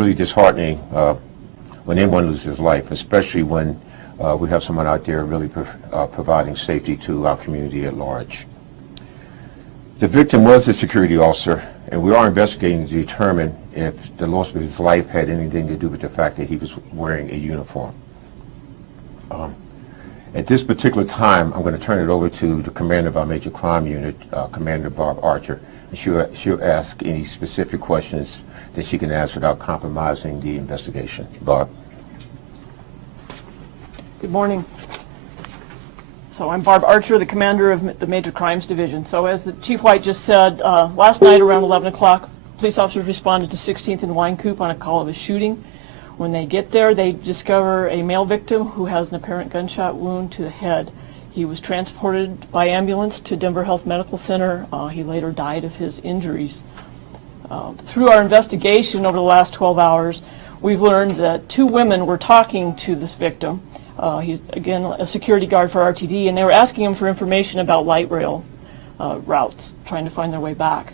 really disheartening when anyone loses his life, especially when we have someone out there really providing safety to our community at large. The victim was a security officer, and we are investigating to determine if the loss of his life had anything to do with the fact that he was wearing a uniform. At this particular time, I'm going to turn it over to the commander of our major crime unit, Commander Barb Archer. And she'll ask any specific questions that she can ask without compromising the investigation. Barb. Good morning. So I'm Barb Archer, the commander of the Major Crimes Division. So as the Chief White just said, last night around 11 o'clock, police officers responded to 16th and Wynkoop on a call of a shooting. When they get there, they discover a male victim who has an apparent gunshot wound to the head. He was transported by ambulance to Denver Health Medical Center. He later died of his injuries. Through our investigation over the last 12 hours, we've learned that two women were talking to this victim. He's, again, a security guard for RTD, and they were asking him for information about light rail routes, trying to find their way back.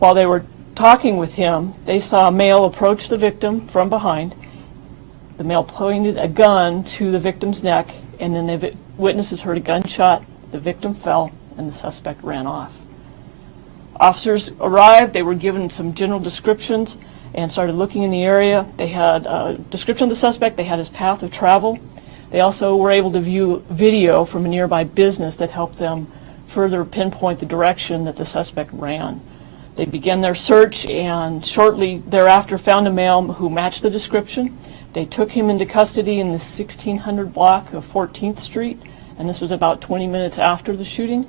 While they were talking with him, they saw a male approach the victim from behind. The male pointed a gun to the victim's neck, and then the witnesses heard a gunshot, the victim fell, and the suspect ran off. Officers arrived, they were given some general descriptions and started looking in the area. They had a description of the suspect, they had his path of travel. They also were able to view video from a nearby business that helped them further pinpoint the direction that the suspect ran. They began their search and shortly thereafter found a male who matched the description. They took him into custody in the 1600 block of 14th Street, and this was about 20 minutes after the shooting.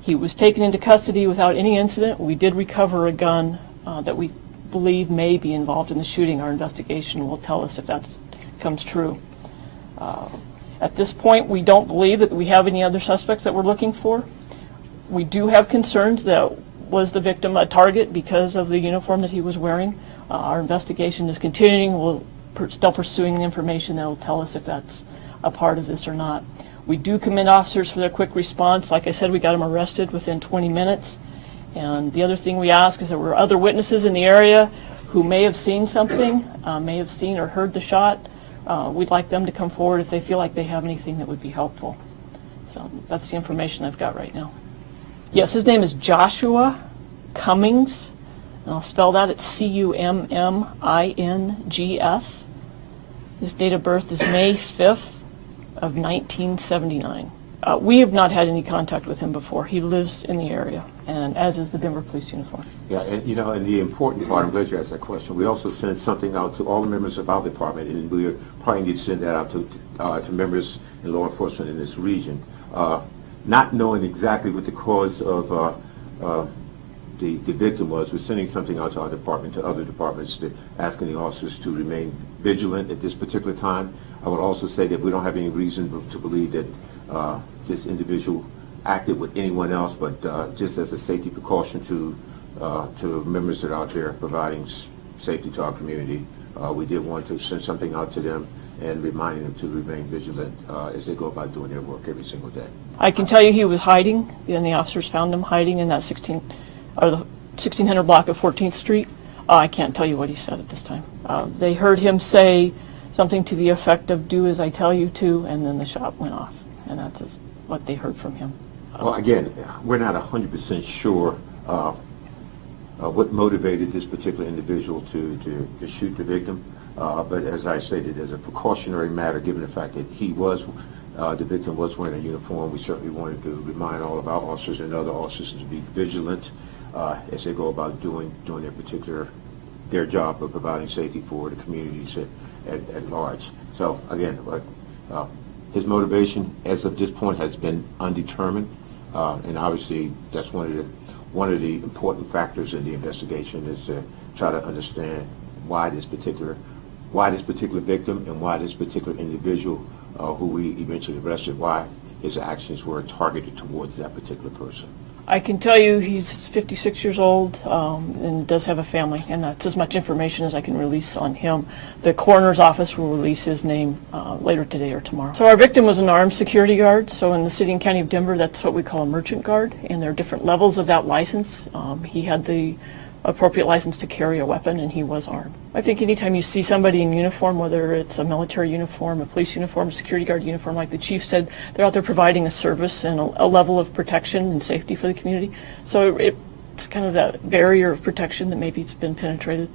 He was taken into custody without any incident. We did recover a gun that we believe may be involved in the shooting. Our investigation will tell us if that comes true. At this point, we don't believe that we have any other suspects that we're looking for. We do have concerns that was the victim a target because of the uniform that he was wearing. Our investigation is continuing. We're still pursuing the information that will tell us if that's a part of this or not. We do commend officers for their quick response. Like I said, we got him arrested within 20 minutes. And the other thing we ask is there were other witnesses in the area who may have seen something, may have seen or heard the shot. We'd like them to come forward if they feel like they have anything that would be helpful. So that's the information I've got right now. Yes, his name is Joshua Cummings, and I'll spell that. It's C-U-M-M-I-N-G-S. His date of birth is May 5th of 1979. We have not had any contact with him before. He lives in the area, and as is the Denver Police uniform. Yeah, and you know, and the important part, I'm glad you asked that question, we also sent something out to all the members of our department, and we probably need to send that out to members in law enforcement in this region. Not knowing exactly what the cause of the victim was, we're sending something out to our department, to other departments, asking the officers to remain vigilant at this particular time. I would also say that we don't have any reason to believe that this individual acted with anyone else, but just as a safety precaution to members that are out there providing safety to our community, we did want to send something out to them and reminding them to remain vigilant as they go about doing their work every single day. I can tell you he was hiding, and the officers found him hiding in that 1600 block of 14th Street. I can't tell you what he said at this time. They heard him say something to the effect of "do as I tell you to," and then the shot went off, and that's what they heard from him. Well, again, we're not 100% sure what motivated this particular individual to shoot the victim, but as I stated, as a precautionary matter, given the fact that the victim was wearing a uniform, we certainly wanted to remind all of our officers and other officers to be vigilant as they go about doing their job of providing safety for the communities at large. So again, his motivation as of this point has been undetermined, and obviously that's one of the important factors in the investigation is to try to understand why this particular victim and why this particular individual who we eventually arrested, why his actions were targeted towards that particular person. I can tell you he's 56 years old and does have a family, and that's as much information as I can release on him. The coroner's office will release his name later today or tomorrow. So our victim was an armed security guard, so in the city and county of Denver, that's what we call a merchant guard, and there are different levels of that license. He had the appropriate license to carry a weapon, and he was armed. I think anytime you see somebody in uniform, whether it's a military uniform, a police uniform, a security guard uniform, like the chief said, they're out there providing a service and a level of protection and safety for the community. So it's kind of that barrier of protection that maybe it's been penetrated.